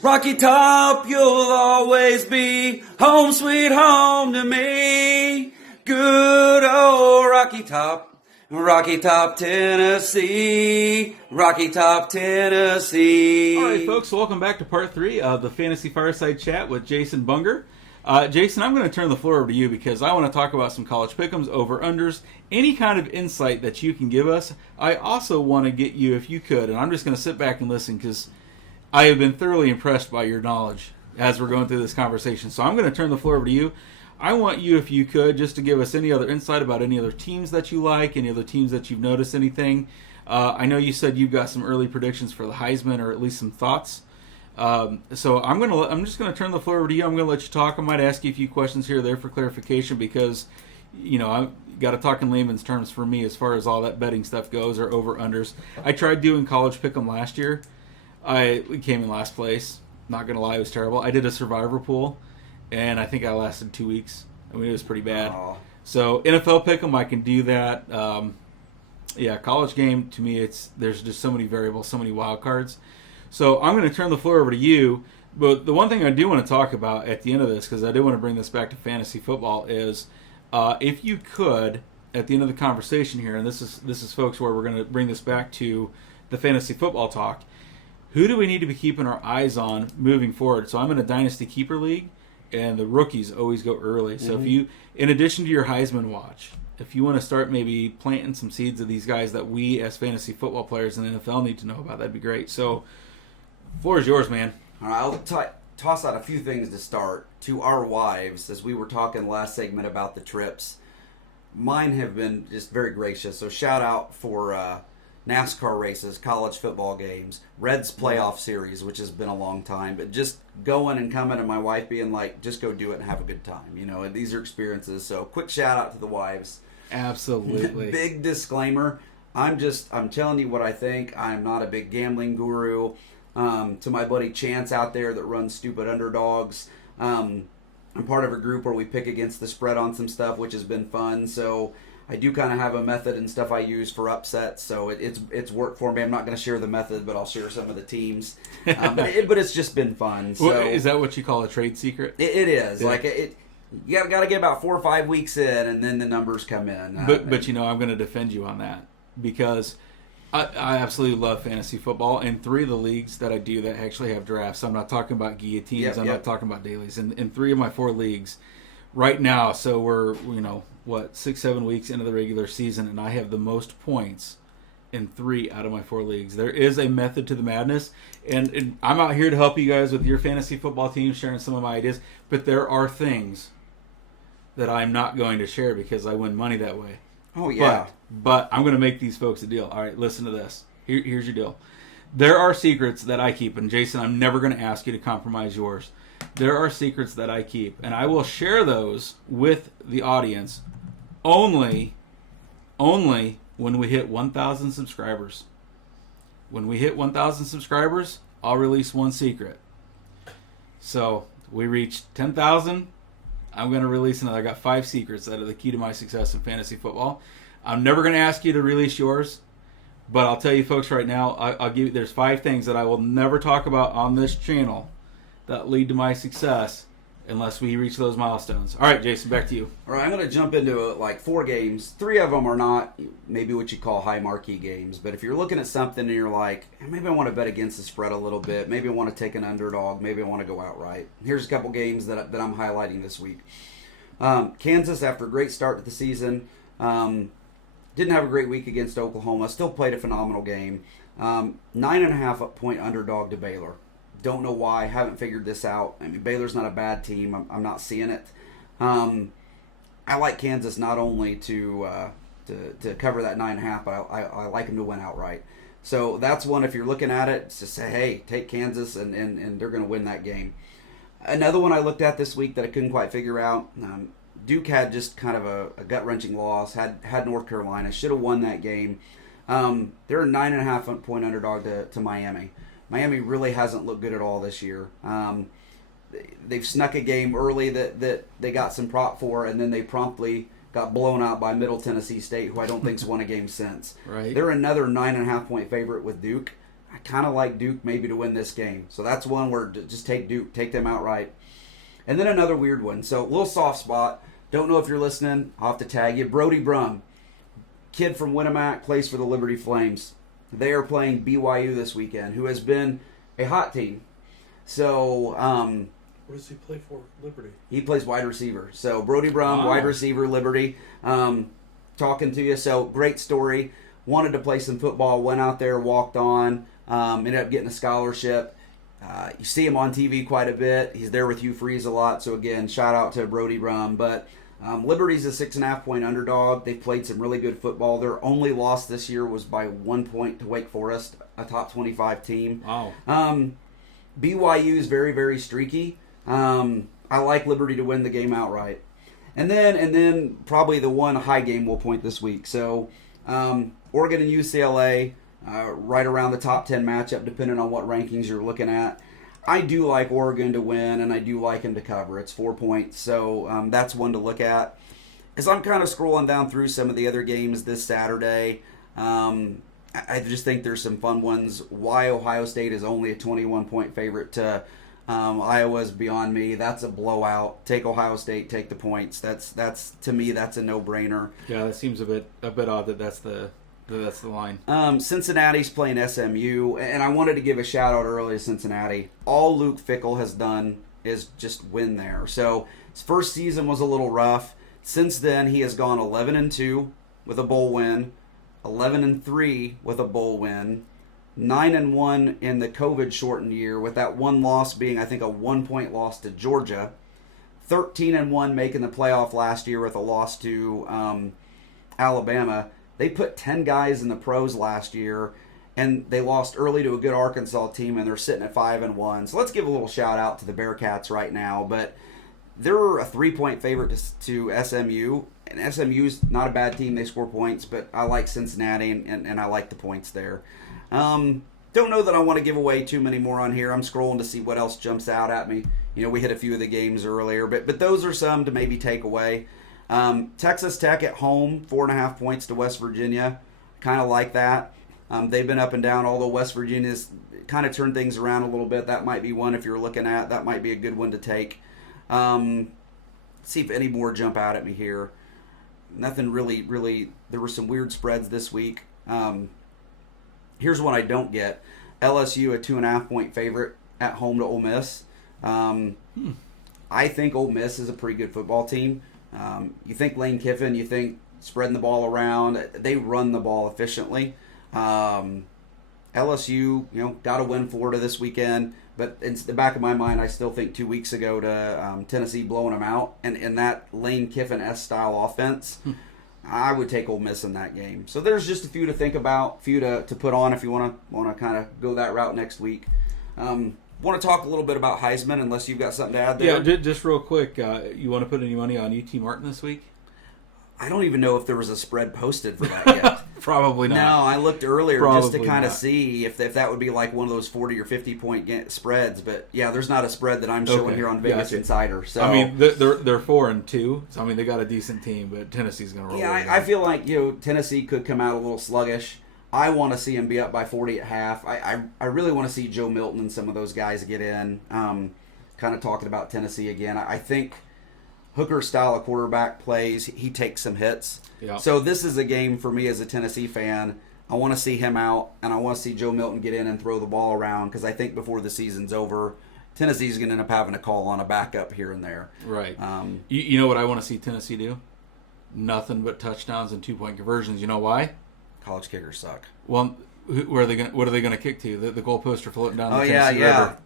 Rocky Top, you'll always be home sweet home to me. Good old Rocky Top, Tennessee. Rocky Top, Tennessee. All right, folks, welcome back to part 3 of the Fantasy Fireside Chat with Jason Bunger. Jason, I'm going to turn the floor over to you because I want to talk about some college pick'ems, over-unders, any kind of insight that you can give us. I also want to get you, if you could, and I'm just going to sit back and listen because I have been thoroughly impressed by your knowledge as we're going through this conversation. So I'm going to turn the floor over to you. I want you, if you could, just to give us any other insight about any other teams that you like, any other teams that you've noticed, anything. I know you said you've got some early predictions for the Heisman, or at least some thoughts. So I'm just going to turn the floor over to you. I'm going to let you talk. I might ask you a few questions here or there for clarification because, you know, I've got to talk in layman's terms for me as far as all that betting stuff goes or over-unders. I tried doing college pick'em last year. We came in last place. Not going to lie, it was terrible. I did a survivor pool, and I think I lasted 2 weeks. I mean, it was pretty bad. Aww. So NFL pick'em, I can do that. College game, to me, there's just so many variables, so many wild cards. So I'm going to turn the floor over to you. But the one thing I do want to talk about at the end of this, because I do want to bring this back to fantasy football, is if you could, at the end of the conversation here, and this is folks where we're going to bring this back to the fantasy football talk, who do we need to be keeping our eyes on moving forward? So I'm in a Dynasty Keeper League, and the rookies always go early. So if you, in addition to your Heisman watch, if you want to start maybe planting some seeds of these guys that we as fantasy football players in the NFL need to know about, that'd be great. So the floor is yours, man. All right, I'll toss out a few things to start. To our wives, as we were talking last segment about the trips, mine have been just very gracious. So shout out for NASCAR races, college football games, Reds playoff series, which has been a long time, but just going and coming and my wife being like, just go do it and have a good time. You know, these are experiences. So quick shout out to the wives. Absolutely. Big disclaimer. I'm telling you what I think. I'm not a big gambling guru. To my buddy Chance out there that runs Stupid Underdogs, I'm part of a group where we pick against the spread on some stuff, which has been fun. So I do kind of have a method and stuff I use for upsets, so it's worked for me. I'm not going to share the method, but I'll share some of the teams. But it's just been fun. So well, is that what you call a trade secret? It is. Yeah. Like you got to get about 4 or 5 weeks in, and then the numbers come in. But you know, I'm going to defend you on that because I absolutely love fantasy football. In 3 of the leagues that I do that actually have drafts, I'm not talking about guillotines. I'm not talking about dailies. In 3 of my 4 leagues right now, so we're 6-7 weeks into the regular season, and I have the most points in 3 out of my 4 leagues. There is a method to the madness, and I'm out here to help you guys with your fantasy football team, sharing some of my ideas. But there are things that I'm not going to share because I win money that way. Oh yeah. But I'm going to make these folks a deal. All right, listen to this. Here's your deal. There are secrets that I keep, and Jason, I'm never going to ask you to compromise yours. There are secrets that I keep, and I will share those with the audience only when we hit 1,000 subscribers. When we hit 1,000 subscribers, I'll release one secret. So we reached 10,000. I'm going to release another. I got 5 secrets that are the key to my success in fantasy football. I'm never going to ask you to release yours, but I'll tell you folks right now, I'll give you, there's 5 things that I will never talk about on this channel that lead to my success unless we reach those milestones. All right, Jason, back to you. All right, I'm going to jump into 4 games. 3 of them are not maybe what you call high marquee games, but if you're looking at something and you're like, maybe I want to bet against the spread a little bit, maybe I want to take an underdog, maybe I want to go outright. Here's a couple games that I'm highlighting this week. Kansas, after a great start to the season, didn't have a great week against Oklahoma, still played a phenomenal game. 9.5 point underdog to Baylor. Don't know why. Haven't figured this out. I mean, Baylor's not a bad team. I'm not seeing it. I like Kansas not only to cover that 9.5, but I like them to win outright. So that's one. If you're looking at it, it's just say, hey, take Kansas, and they're going to win that game. Another one I looked at this week that I couldn't quite figure out. Duke had just kind of a gut-wrenching loss. Had North Carolina. Should have won that game. They're a 9.5 point underdog to Miami. Miami really hasn't looked good at all this year. They've snuck a game early that they got some prop for, and then they promptly got blown out by Middle Tennessee State, who I don't think's won a game since. Right. They're another 9.5 point favorite with Duke. I kind of like Duke maybe to win this game. So that's one where just take Duke, take them outright. And then another weird one. So a little soft spot. Don't know if you're listening. I'll have to tag you. Brody Brum, kid from Winnemac, plays for the Liberty Flames. They are playing BYU this weekend, who has been a hot team. So, What does he play for, Liberty? he plays wide receiver. So Brody Brum, wide receiver, Liberty. Talking to you. So great story. Wanted to play some football. Went out there, walked on. Ended up getting a scholarship. You see him on TV quite a bit. He's there with Hugh Freeze a lot. So again, shout out to Brody Brum. But Liberty's a 6.5-point underdog. They've played some really good football. Their only loss this year was by 1 point to Wake Forest, a top 25 team. Wow. BYU is very, very streaky. I like Liberty to win the game outright. And then probably the one high game we'll point this week. So Oregon and UCLA, right around the top 10 matchup, depending on what rankings you're looking at. I do like Oregon to win, and I do like them to cover. It's 4 points, so that's one to look at. As I'm kind of scrolling down through some of the other games this Saturday, I just think there's some fun ones. Why Ohio State is only a 21-point favorite to Iowa's beyond me. That's a blowout. Take Ohio State, take the points. That's to me, that's a no-brainer. Yeah, that seems a bit odd that that's the line. Cincinnati's playing SMU, and I wanted to give a shout out early to Cincinnati. All Luke Fickell has done is just win there. So his first season was a little rough. Since then, he has gone 11-2 with a bowl win, 11-3 with a bowl win, 9-1 in the COVID shortened year, with that one loss being, I think, a 1 point loss to Georgia, 13-1 making the playoff last year with a loss to Alabama. They put 10 guys in the pros last year, and they lost early to a good Arkansas team, and they're sitting at 5-1. So let's give a little shout out to the Bearcats right now. But they're a 3-point favorite to SMU, and SMU's not a bad team. They score points, but I like Cincinnati, and I like the points there. Don't know that I want to give away too many more on here. I'm scrolling to see what else jumps out at me. You know, we hit a few of the games earlier, but those are some to maybe take away. Texas Tech at home, 4.5 points to West Virginia. Kind of like that. They've been up and down, although West Virginia's kind of turned things around a little bit. That might be one if you're looking at. That might be a good one to take. Let's see if any more jump out at me here. Nothing really. There were some weird spreads this week. Here's one I don't get. LSU, a 2.5-point favorite at home to Ole Miss. I think Ole Miss is a pretty good football team. You think Lane Kiffin, you think spreading the ball around. They run the ball efficiently. LSU, got to win Florida this weekend. But in the back of my mind, I still think 2 weeks ago to Tennessee blowing them out. And in that Lane Kiffin-esque style offense, I would take Ole Miss in that game. So there's just a few to think about, a few to put on if you want to kind of go that route next week. Want to talk a little bit about Heisman, unless you've got something to add there? Yeah, just real quick. You want to put any money on UT Martin this week? I don't even know if there was a spread posted for that yet. Probably not. No, I looked earlier just to kind of not. see if that would be like one of those 40 or 50 point spreads. But yeah, there's not a spread that I'm showing here on Vegas Insider. So I mean, they're 4-2. So I mean, they got a decent team, but Tennessee's going to roll. Yeah, I feel like Tennessee could come out a little sluggish. I want to see him be up by 40 at half. I really want to see Joe Milton and some of those guys get in. Kind of talking about Tennessee again. I think Hooker style of quarterback plays, he takes some hits. Yeah. So this is a game for me as a Tennessee fan. I want to see him out, and I want to see Joe Milton get in and throw the ball around, because I think before the season's over, Tennessee's going to end up having to call on a backup here and there. Right. You know what I want to see Tennessee do? Nothing but touchdowns and 2-point conversions. You know why? College kickers suck. Well, what are they going to kick to? The goalposts are floating down the Tennessee River.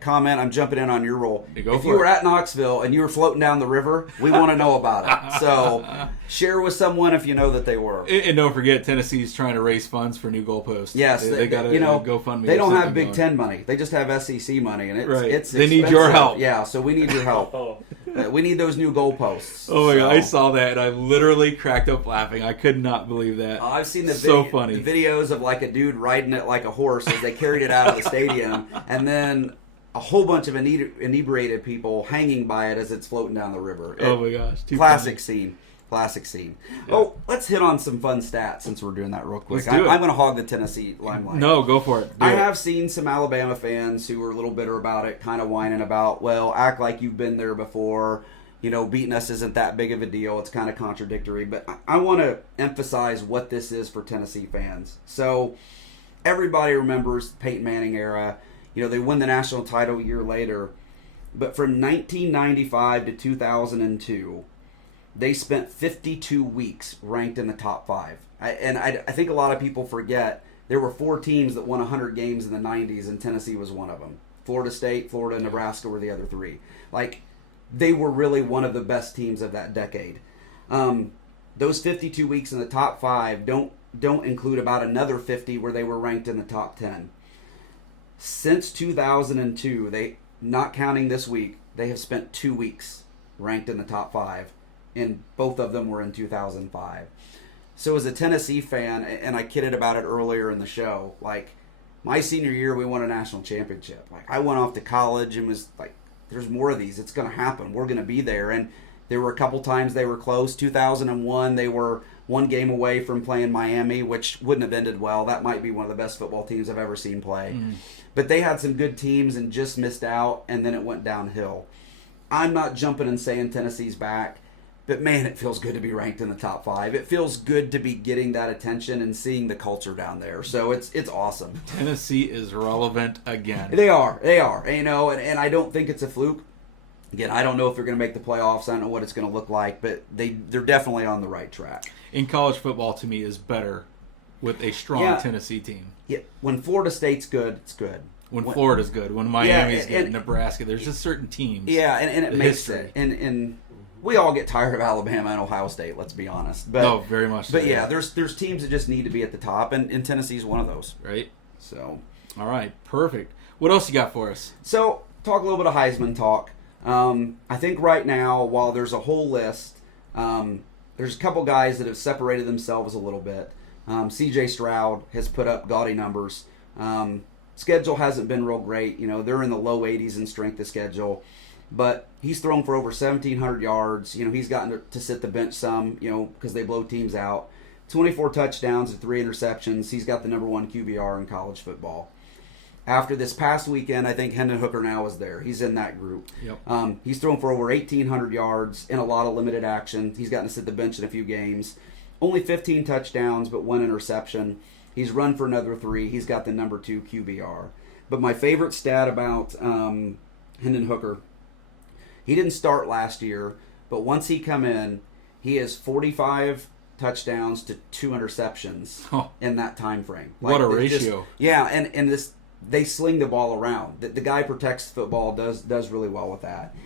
Comment, I'm jumping in on your role. If you were at Knoxville and you were floating down the river, we want to know about it. So share with someone if you know that they were. And don't forget, Tennessee's trying to raise funds for new goalposts. Yes, they got to GoFundMe. They don't have Big Ten money. They just have SEC money, and it's they expensive. need your help. Yeah, so we need your help. We need those new goalposts. Oh my God, I saw that and I literally cracked up laughing. I could not believe that. I've seen the funny videos of like a dude riding it like a horse as they carried it out of the stadium, and then a whole bunch of inebriated people hanging by it as it's floating down the river. Oh my gosh. Classic scene. Classic scene. Oh, let's hit on some fun stats since we're doing that real quick. Let's do it. I'm going to hog the Tennessee limelight. No, go for it. Do I it. have seen some Alabama fans who are a little bitter about it, kind of whining about, well, act like you've been there before. You know, beating us isn't that big of a deal. It's kind of contradictory. But I want to emphasize what this is for Tennessee fans. So everybody remembers the Peyton Manning era. You know, they won the national title a year later. But from 1995 to 2002, they spent 52 weeks ranked in the top 5. I think a lot of people forget there were 4 teams that won 100 games in the 90s, and Tennessee was one of them. Florida State, Florida, Nebraska were the other 3. Like, they were really one of the best teams of that decade. Those 52 weeks in the top 5 don't include about another 50 where they were ranked in the top 10. Since 2002, they, not counting this week, they have spent 2 weeks ranked in the top 5, and both of them were in 2005. So as a Tennessee fan, and I kidded about it earlier in the show, like, my senior year we won a national championship. Like, I went off to college and was like, there's more of these. It's going to happen. We're going to be there. And there were a couple times they were close. 2001, they were one game away from playing Miami, which wouldn't have ended well. That might be one of the best football teams I've ever seen play. But they had some good teams and just missed out, and then it went downhill. I'm not jumping and saying Tennessee's back, but man, it feels good to be ranked in the top 5. It feels good to be getting that attention and seeing the culture down there. So it's awesome. Tennessee is relevant again. They are. You know, and I don't think it's a fluke. Again, I don't know if they're going to make the playoffs. I don't know what it's going to look like, but they're definitely on the right track. In college football, to me, is better with a strong Tennessee team. Yeah, when Florida State's good, it's good. When Florida's good, when Miami's good, Nebraska, there's just certain teams. Yeah, and it makes it. And we all get tired of Alabama and Ohio State, let's be honest. But, very much so. But yeah, there's teams that just need to be at the top, and Tennessee's one of those. Right. So. All right, perfect. What else you got for us? So, talk a little bit of Heisman talk. I think right now, while there's a whole list, there's a couple guys that have separated themselves a little bit. C.J. Stroud has put up gaudy numbers. Schedule hasn't been real great. You know, they're in the low 80s in strength of schedule. But he's thrown for over 1,700 yards. You know, he's gotten to sit the bench some, you know, because they blow teams out. 24 touchdowns and 3 interceptions. He's got the number 1 QBR in college football. After this past weekend, I think Hendon Hooker now is there. He's in that group. Yep. He's thrown for over 1,800 yards in a lot of limited action. He's gotten to sit the bench in a few games. Only 15 touchdowns, but 1 interception. He's run for another 3. He's got the number 2 QBR. But my favorite stat about Hendon Hooker, he didn't start last year, but once he come in, he has 45 touchdowns to 2 interceptions in that time frame. What a ratio. And this they sling the ball around. The guy protects football, does really well with that.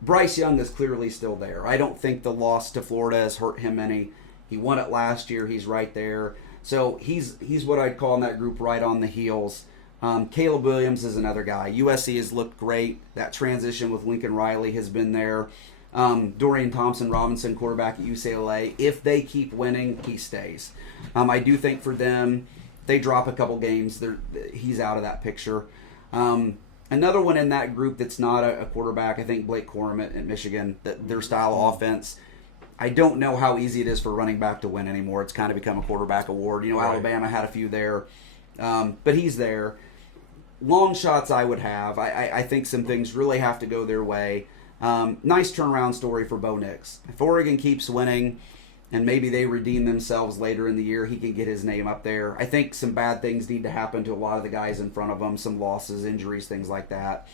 Bryce Young is clearly still there. I don't think the loss to Florida has hurt him any. He won it last year. He's right there. So he's what I'd call in that group right on the heels. Caleb Williams is another guy. USC has looked great. That transition with Lincoln Riley has been there. Dorian Thompson-Robinson, quarterback at UCLA. If they keep winning, he stays. I do think for them, they drop a couple games, he's out of that picture. Another one in that group that's not a quarterback, I think Blake Corum at Michigan, their style of offense. I don't know how easy it is for running back to win anymore. It's kind of become a quarterback award. You know, right. Alabama had a few there, but he's there. Long shots I would have. I think some things really have to go their way. Nice turnaround story for Bo Nix. If Oregon keeps winning and maybe they redeem themselves later in the year, he can get his name up there. I think some bad things need to happen to a lot of the guys in front of him, some losses, injuries, things like that.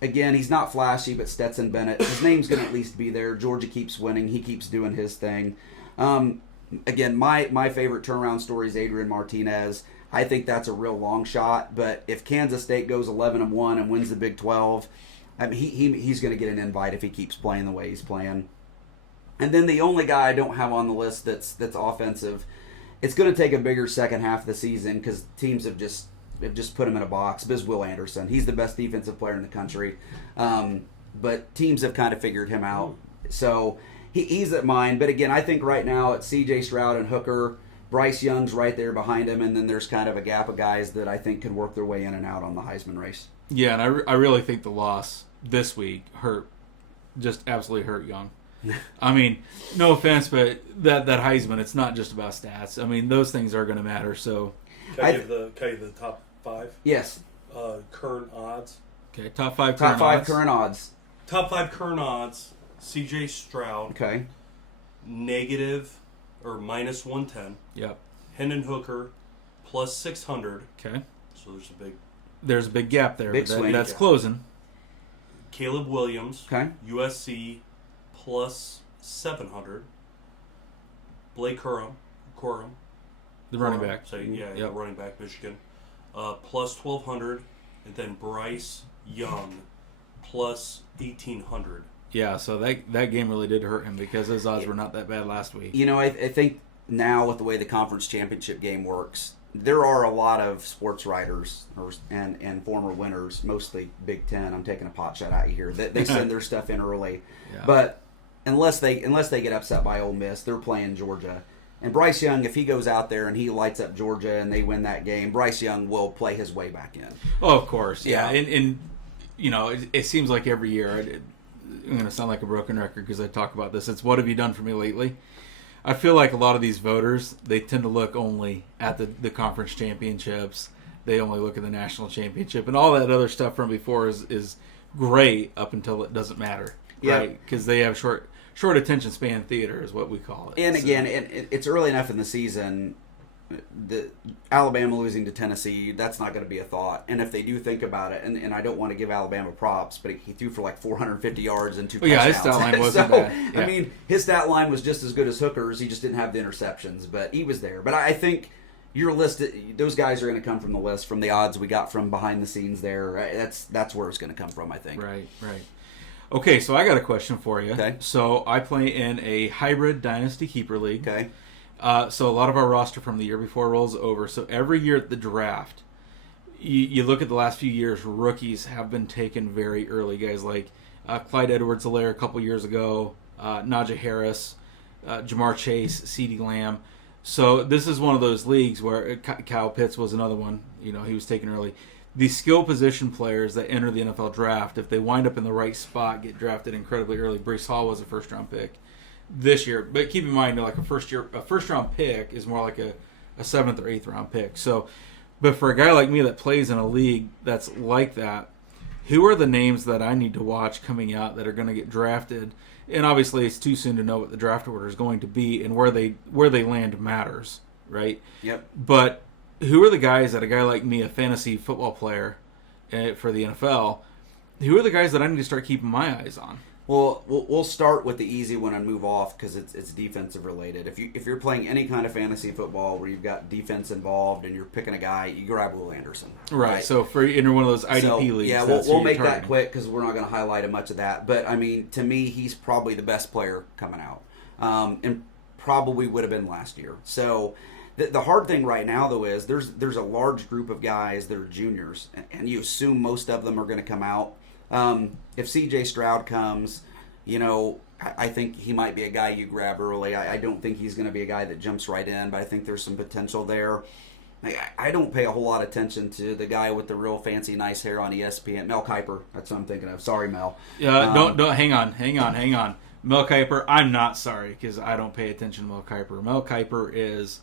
Again, he's not flashy, but Stetson Bennett, his name's going to at least be there. Georgia keeps winning. He keeps doing his thing. Again, my favorite turnaround story is Adrian Martinez. I think that's a real long shot, but if Kansas State goes 11-1 and wins the Big 12, I mean, he's going to get an invite if he keeps playing the way he's playing. And then the only guy I don't have on the list that's offensive, it's going to take a bigger second half of the season because teams have just put him in a box. But it's Will Anderson. He's the best defensive player in the country. But teams have kind of figured him out. So he's at mine. But again, I think right now it's C.J. Stroud and Hooker. Bryce Young's right there behind him. And then there's kind of a gap of guys that I think could work their way in and out on the Heisman race. Yeah, and I really think the loss this week just absolutely hurt Young. I mean, no offense, but that Heisman, it's not just about stats. I mean, those things are going to matter. So, Can I give the top 5? Yes. Current odds. okay, top 5 Top current 5 odds. current odds. Top 5 current odds. C.J. Stroud. Okay. Negative or minus 110. Yep. Hendon Hooker plus 600. Okay. So There's a big gap there. Big but swing. that's closing. Caleb Williams. Okay. USC plus 700. Blake Corum. The running back. So yeah, Yep. the running back, Michigan. Plus 1,200. And then Bryce Young plus 1,800. Yeah, so that game really did hurt him because his odds were not that bad last week. You know, I think now with the way the conference championship game works, there are a lot of sports writers and former winners, mostly Big Ten. I'm taking a pot shot at you here. They send their stuff in early, Yeah. but unless they get upset by Ole Miss, they're playing Georgia. And Bryce Young, if he goes out there and he lights up Georgia and they win that game, Bryce Young will play his way back in. Oh, of course, yeah. Yeah. And you know, it seems like every year, I'm going to sound like a broken record because I talk about this. It's what have you done for me lately? I feel like a lot of these voters, they tend to look only at the conference championships. They only look at the national championship. And all that other stuff from before is great up until it doesn't matter. Yeah. Right? Because they have short attention span theater is what we call it. And So- again, it's early enough in the season. The Alabama losing to Tennessee, that's not going to be a thought. And if they do think about it, and I don't want to give Alabama props, but he threw for like 450 yards and 2 touchdowns. Yeah, his stat line wasn't so, bad. Yeah. I mean, his stat line was just as good as Hooker's. He just didn't have the interceptions, but he was there. But I think your list, those guys are going to come from the list, from the odds we got from behind the scenes there. That's where it's going to come from, I think. Right. Okay, so I got a question for you. Okay. So I play in a hybrid dynasty keeper league. Okay. So a lot of our roster from the year before rolls over. So every year at the draft, you look at the last few years, rookies have been taken very early. Guys like Clyde Edwards-Helaire a couple years ago, Najee Harris, Jamar Chase, CeeDee Lamb. So this is one of those leagues where Kyle Pitts was another one. You know, he was taken early. The skill position players that enter the NFL draft, if they wind up in the right spot, get drafted incredibly early. Breece Hall was a first-round pick this year, but keep in mind, like a first-round pick is more like a 7th or 8th round pick. So, but for a guy like me that plays in a league that's like that, who are the names that I need to watch coming out that are going to get drafted? And obviously, it's too soon to know what the draft order is going to be, and where they land matters, right? Yep. But who are the guys that a guy like me, a fantasy football player for the NFL, who are the guys that I need to start keeping my eyes on? Well, we'll start with the easy one and move off because it's defensive related. If you're playing any kind of fantasy football where you've got defense involved and you're picking a guy, you grab Will Anderson. Right. So for in one of those IDP leagues, yeah, that's who we'll you're make that targeting. quick because we're not going to highlight much of that. But I mean, to me, he's probably the best player coming out, and probably would have been last year. So. The hard thing right now, though, is there's a large group of guys that are juniors, and you assume most of them are going to come out. If C.J. Stroud comes, you know, I think he might be a guy you grab early. I don't think he's going to be a guy that jumps right in, but I think there's some potential there. I don't pay a whole lot of attention to the guy with the real fancy, nice hair on ESPN, Mel Kiper. That's what I'm thinking of. Sorry, Mel. Don't hang on. Mel Kiper, I'm not sorry because I don't pay attention to Mel Kiper. Mel Kiper is.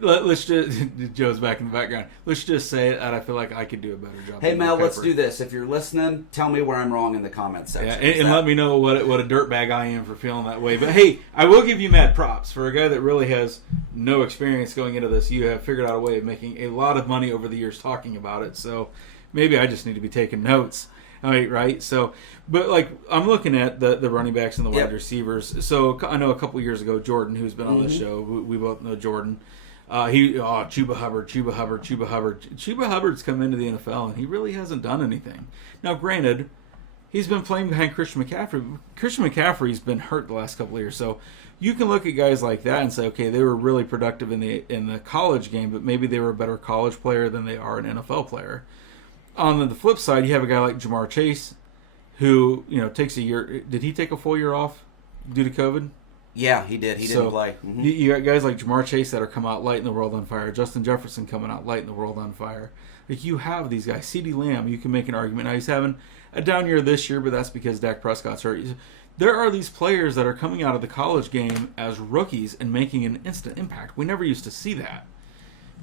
Let's just Joe's back in the background. Let's just say that I feel like I could do a better job. Hey than Mel, let's Kiper. do this. If you're listening, tell me where I'm wrong in the comments section. Yeah, and let me know what a dirtbag I am for feeling that way. But hey, I will give you mad props for a guy that really has no experience going into this. You have figured out a way of making a lot of money over the years talking about it. So maybe I just need to be taking notes. All right, right. So, but like I'm looking at the running backs and the wide receivers. So I know a couple years ago, Jordan, who's been on this show, we both know Jordan. Chuba Hubbard. Chuba Hubbard's come into the NFL and he really hasn't done anything. Now, granted, he's been playing behind Christian McCaffrey. Christian McCaffrey's been hurt the last couple of years, so you can look at guys like that and say, okay, they were really productive in the college game, but maybe they were a better college player than they are an NFL player. On the flip side, you have a guy like Jamar Chase, who takes a year. Did he take a full year off due to COVID? Yeah, he did. He didn't play. Mm-hmm. You got guys like Jamar Chase that are come out lighting the world on fire. Justin Jefferson coming out lighting the world on fire. Like you have these guys. CeeDee Lamb, you can make an argument. Now he's having a down year this year, but that's because Dak Prescott's hurt. there are these players that are coming out of the college game as rookies and making an instant impact. We never used to see that.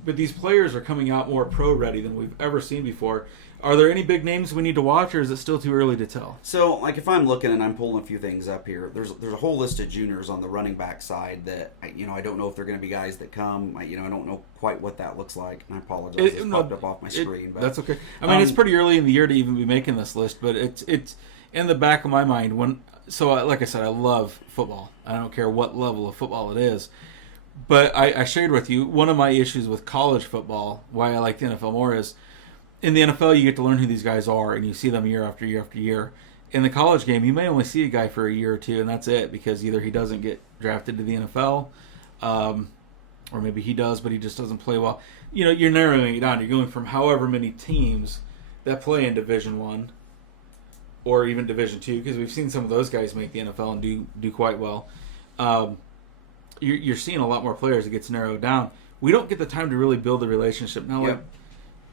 But these players are coming out more pro-ready than we've ever seen before. Are there any big names we need to watch, or is it still too early to tell? So, like, if I'm looking and I'm pulling a few things up here, there's a whole list of juniors on the running back side that, I don't know if they're going to be guys that come. I don't know quite what that looks like. And I apologize. It's popped up off my screen. But that's okay. I mean, it's pretty early in the year to even be making this list, but it's in the back of my mind. Like I said, I love football. I don't care what level of football it is. But I shared with you, one of my issues with college football, why I like the NFL more, is in the NFL you get to learn who these guys are, and you see them year after year after year. In the college game, you may only see a guy for a year or two, and that's it, because either he doesn't get drafted to the NFL, or maybe he does, but he just doesn't play well. You're narrowing it down. You're going from however many teams that play in Division I or even Division II, because we've seen some of those guys make the NFL and do quite well. You're seeing a lot more players. It gets narrowed down. We don't get the time to really build a relationship. Now, like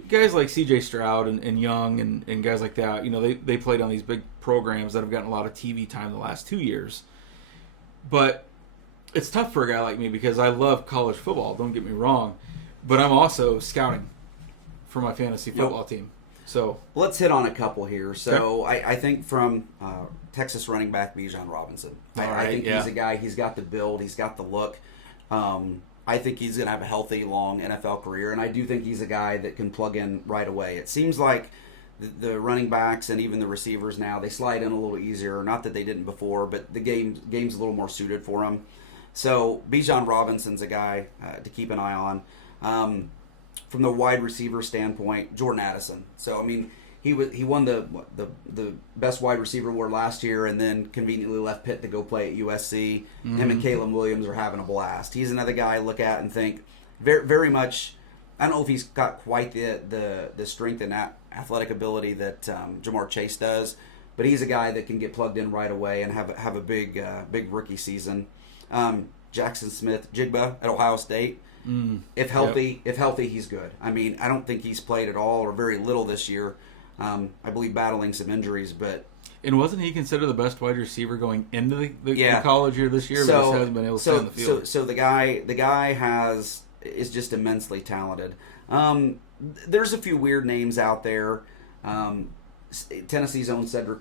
guys like C.J. Stroud and Young and guys like that, they played on these big programs that have gotten a lot of TV time the last 2 years. But it's tough for a guy like me because I love college football, don't get me wrong. But I'm also scouting for my fantasy football team. So let's hit on a couple here. So I think from Texas running back Bijan Robinson. I think he's a guy, he's got the build, he's got the look. I think he's going to have a healthy, long NFL career, and I do think he's a guy that can plug in right away. It seems like the running backs and even the receivers now, they slide in a little easier. Not that they didn't before, but the game's a little more suited for them. So Bijan Robinson's a guy to keep an eye on. From the wide receiver standpoint, Jordan Addison. So, I mean, he won the best wide receiver award last year and then conveniently left Pitt to go play at USC. Mm-hmm. Him and Caleb Williams are having a blast. He's another guy I look at and think very, very much, I don't know if he's got quite the strength and athletic ability that Jamar Chase does, but he's a guy that can get plugged in right away and have a big rookie season. Jackson Smith-Jigba at Ohio State. If healthy, he's good. I mean, I don't think he's played at all or very little this year. I believe battling some injuries, but and wasn't he considered the best wide receiver going into the college year this year? But just hasn't been able to stay on the field. So the guy is just immensely talented. There's a few weird names out there. Tennessee's own Cedric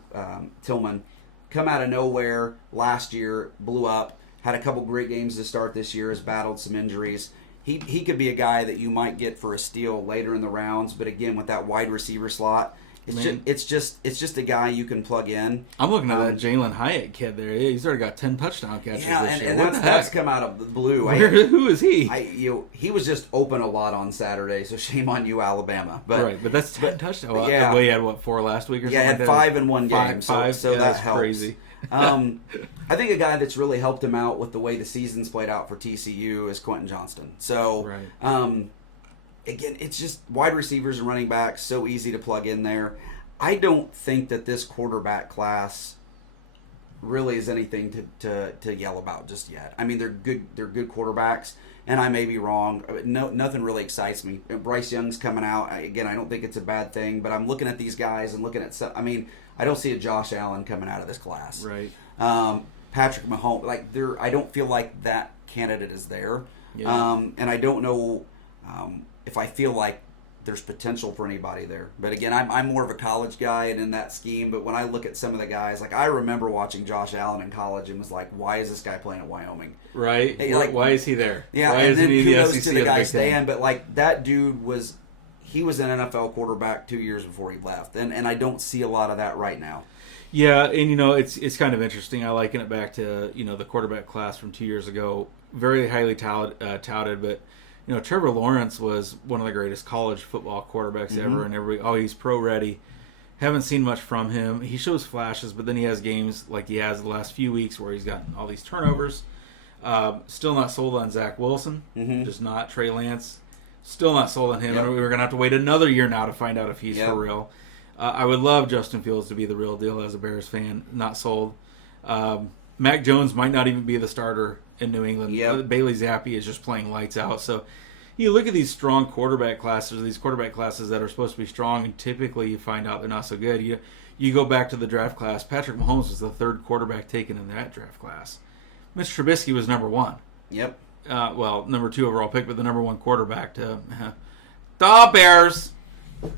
Tillman come out of nowhere last year, blew up, had a couple great games to start this year, has battled some injuries. He could be a guy that you might get for a steal later in the rounds, but again, with that wide receiver slot, it's just a guy you can plug in. I'm looking at that Jalen Hyatt kid there. He's already got 10 touchdown catches this year. And that's come out of the blue. Who is he? He was just open a lot on Saturday, so shame on you, Alabama. But that's 10 touchdowns. Well, he had 4 last week or something? Yeah, he had 5 in one game. Five. So that that's helps. Crazy. I think a guy that's really helped him out with the way the season's played out for TCU is Quentin Johnston. So, again, it's just wide receivers and running backs, so easy to plug in there. I don't think that this quarterback class really is anything to yell about just yet. I mean, they're good quarterbacks, and I may be wrong. Nothing really excites me. Bryce Young's coming out. Again, I don't think it's a bad thing, but I'm looking at these guys and looking at some. I mean, I don't see a Josh Allen coming out of this class. Right. Patrick Mahomes, I don't feel like that candidate is there. Yeah. And I don't know if I feel like there's potential for anybody there. But again, I'm more of a college guy and in that scheme. But when I look at some of the guys, like I remember watching Josh Allen in college and was like, why is this guy playing at Wyoming? Right. Why is he there? Yeah. Why and then he kudos to the guy staying. But like that dude he was an NFL quarterback 2 years before he left, and I don't see a lot of that right now. Yeah, and it's kind of interesting. I liken it back to the quarterback class from 2 years ago, very highly touted, but Trevor Lawrence was one of the greatest college football quarterbacks ever, and he's pro ready. Haven't seen much from him. He shows flashes, but then he has games like he has the last few weeks where he's gotten all these turnovers. Still not sold on Zach Wilson, just not. Trey Lance. Still not sold on him. Yep. We're going to have to wait another year now to find out if he's for real. I would love Justin Fields to be the real deal as a Bears fan. Not sold. Mac Jones might not even be the starter in New England. Yep. Bailey Zappi is just playing lights out. So you look at these strong quarterback classes, that are supposed to be strong, and typically you find out they're not so good. You go back to the draft class. Patrick Mahomes was the third quarterback taken in that draft class. Mr. Trubisky was number 1. Yep. Number 2 overall pick, but the number 1 quarterback to the Bears.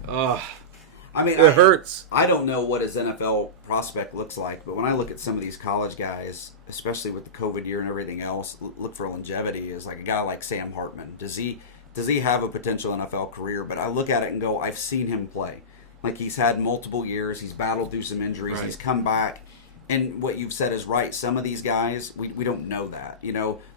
I mean, it hurts. I don't know what his NFL prospect looks like, but when I look at some of these college guys, especially with the COVID year and everything else, look for longevity. Is like a guy like Sam Hartman. Does he have a potential NFL career? But I look at it and go, I've seen him play. Like, he's had multiple years. He's battled through some injuries. Right. He's come back. And what you've said is right. Some of these guys, we don't know that.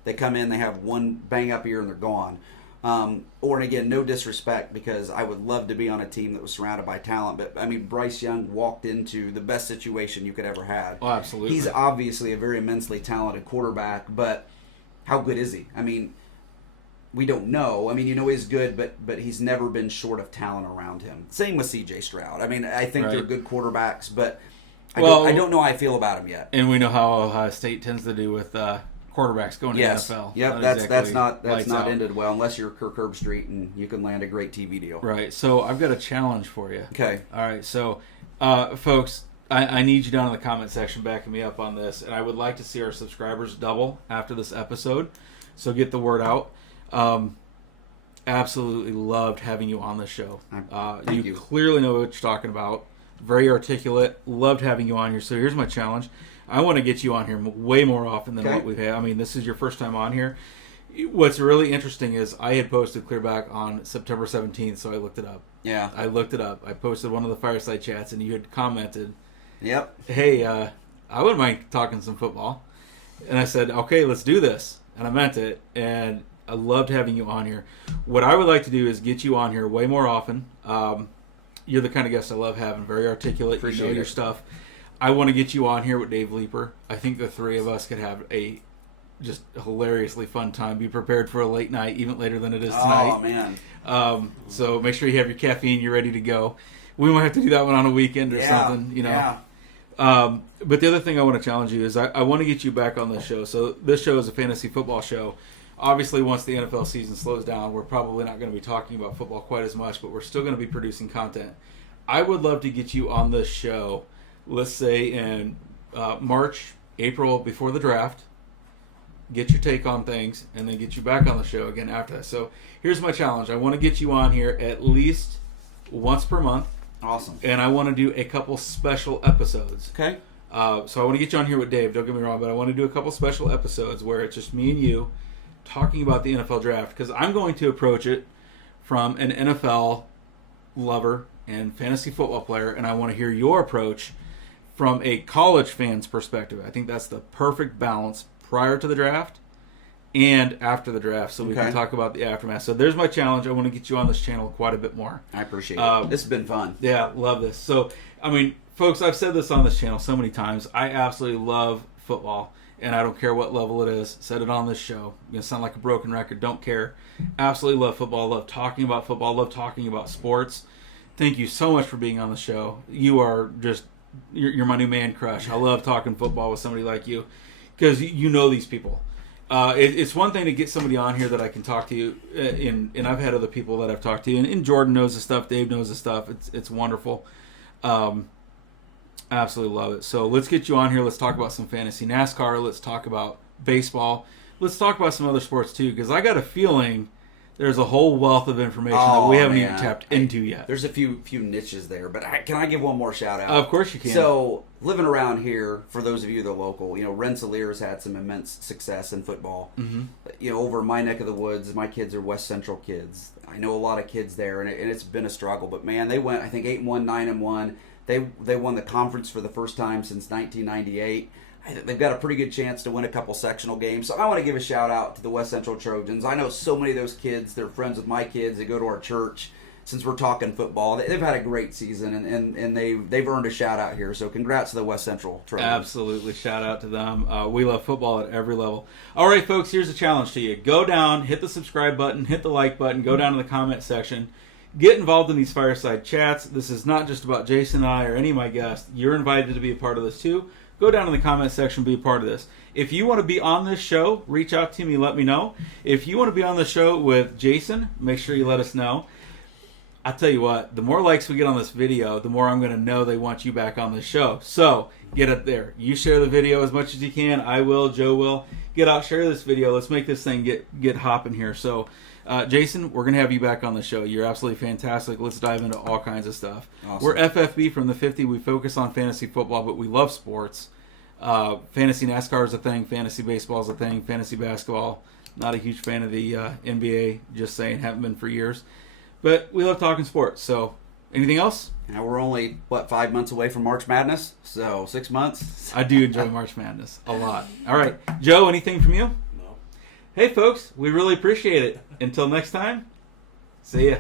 They come in, they have one bang-up year, and they're gone. And again, no disrespect, because I would love to be on a team that was surrounded by talent. But, I mean, Bryce Young walked into the best situation you could ever have. Oh, absolutely. He's obviously a very immensely talented quarterback, but how good is he? I mean, we don't know. I mean, he's good, but he's never been short of talent around him. Same with C.J. Stroud. I mean, I think they're good quarterbacks, but I don't know how I feel about him yet. And we know how Ohio State tends to do with quarterbacks going to the NFL. Yep, that's not ended well, unless you're Kirk Herbstreit and you can land a great TV deal. Right. So I've got a challenge for you. Okay. All right. So, folks, I need you down in the comment section backing me up on this, and I would like to see our subscribers double after this episode. So get the word out. Absolutely loved having you on the show. Thank you. Clearly know what you're talking about. Very articulate. Loved having you on here. So here's my challenge. I want to get you on here way more often than what we've had. I mean, this is your first time on here. What's really interesting is I had posted clear back on September 17th, so I looked it up. Yeah. I looked it up. I posted one of the Fireside Chats, and you had commented, Yep. hey, I wouldn't mind talking some football. And I said, okay, let's do this. And I meant it, and I loved having you on here. What I would like to do is get you on here way more often. You're the kind of guest I love having. Very articulate. Appreciate you know your it. stuff. I want to get you on here with Dave Leeper. I think the three of us could have a just hilariously fun time. Be prepared for a late night, even later than it is tonight. Oh, man. So make sure you have your caffeine. You're ready to go. We might have to do that one on a weekend or something, Yeah. But the other thing I want to challenge you is I want to get you back on this show. So this show is a fantasy football show. Obviously, once the NFL season slows down, we're probably not going to be talking about football quite as much, but we're still going to be producing content. I would love to get you on this show, let's say in March, April, before the draft, get your take on things, and then get you back on the show again after that. So here's my challenge. I want to get you on here at least once per month. Awesome. And I want to do a couple special episodes. Okay. So I want to get you on here with Dave, don't get me wrong, but I want to do a couple special episodes where it's just me and you talking about the NFL draft, because I'm going to approach it from an NFL lover and fantasy football player, and I want to hear your approach from a college fan's perspective. I think that's the perfect balance prior to the draft and after the draft, so we can talk about the aftermath. So there's my challenge. I want to get you on this channel quite a bit more. I appreciate it. This has been fun. Yeah, love this. So, I mean, folks, I've said this on this channel so many times. I absolutely love football, and I don't care what level it is. Said it on this show. I'm going to sound like a broken record. Don't care. Absolutely love football. Love talking about football. Love talking about sports. Thank you so much for being on the show. You are just, you're my new man crush. I love talking football with somebody like you because you know these people. It's one thing to get somebody on here that I can talk to you, and I've had other people that I've talked to, and Jordan knows the stuff, Dave knows the stuff. It's wonderful. Absolutely love it. So let's get you on here. Let's talk about some fantasy NASCAR. Let's talk about baseball. Let's talk about some other sports too, because I got a feeling there's a whole wealth of information that we haven't even tapped into yet. There's a few niches there, but can I give one more shout out? Of course you can. So living around here, for those of you that are local, Rensselaer's had some immense success in football. Mm-hmm. Over my neck of the woods, my kids are West Central kids. I know a lot of kids there, and it's been a struggle. But man, they went, I think, 8-1, 9-1. They won the conference for the first time since 1998. They've got a pretty good chance to win a couple sectional games. So I want to give a shout out to the West Central Trojans. I know so many of those kids, they're friends with my kids. They go to our church. Since we're talking football, they've had a great season, and they've earned a shout out here. So congrats to the West Central Trojans. Absolutely, shout out to them. We love football at every level. All right, folks, here's a challenge to you. Go down, hit the subscribe button, hit the like button, go down to the comment section. Get involved in these fireside chats. This is not just about Jason and I or any of my guests. You're invited to be a part of this too. go down in the comment section and be a part of this. If you want to be on this show, reach out to me, let me know. If you want to be on the show with Jason, make sure you let us know. I'll tell you what, the more likes we get on this video, the more I'm going to know they want you back on the show. So, get up there. You share the video as much as you can. I will, Joe will. Get out, share this video. Let's make this thing get hopping here. So, Jason, we're going to have you back on the show. You're absolutely fantastic. Let's dive into all kinds of stuff. Awesome. We're FFB from the 50. We focus on fantasy football, but we love sports. Fantasy NASCAR is a thing. Fantasy baseball is a thing. Fantasy basketball. Not a huge fan of the NBA. Just saying, haven't been for years. But we love talking sports. So, anything else? Now we're only, 5 months away from March Madness? So, 6 months? I do enjoy March Madness a lot. All right. Joe, anything from you? No. Hey, folks, we really appreciate it. Until next time, see ya.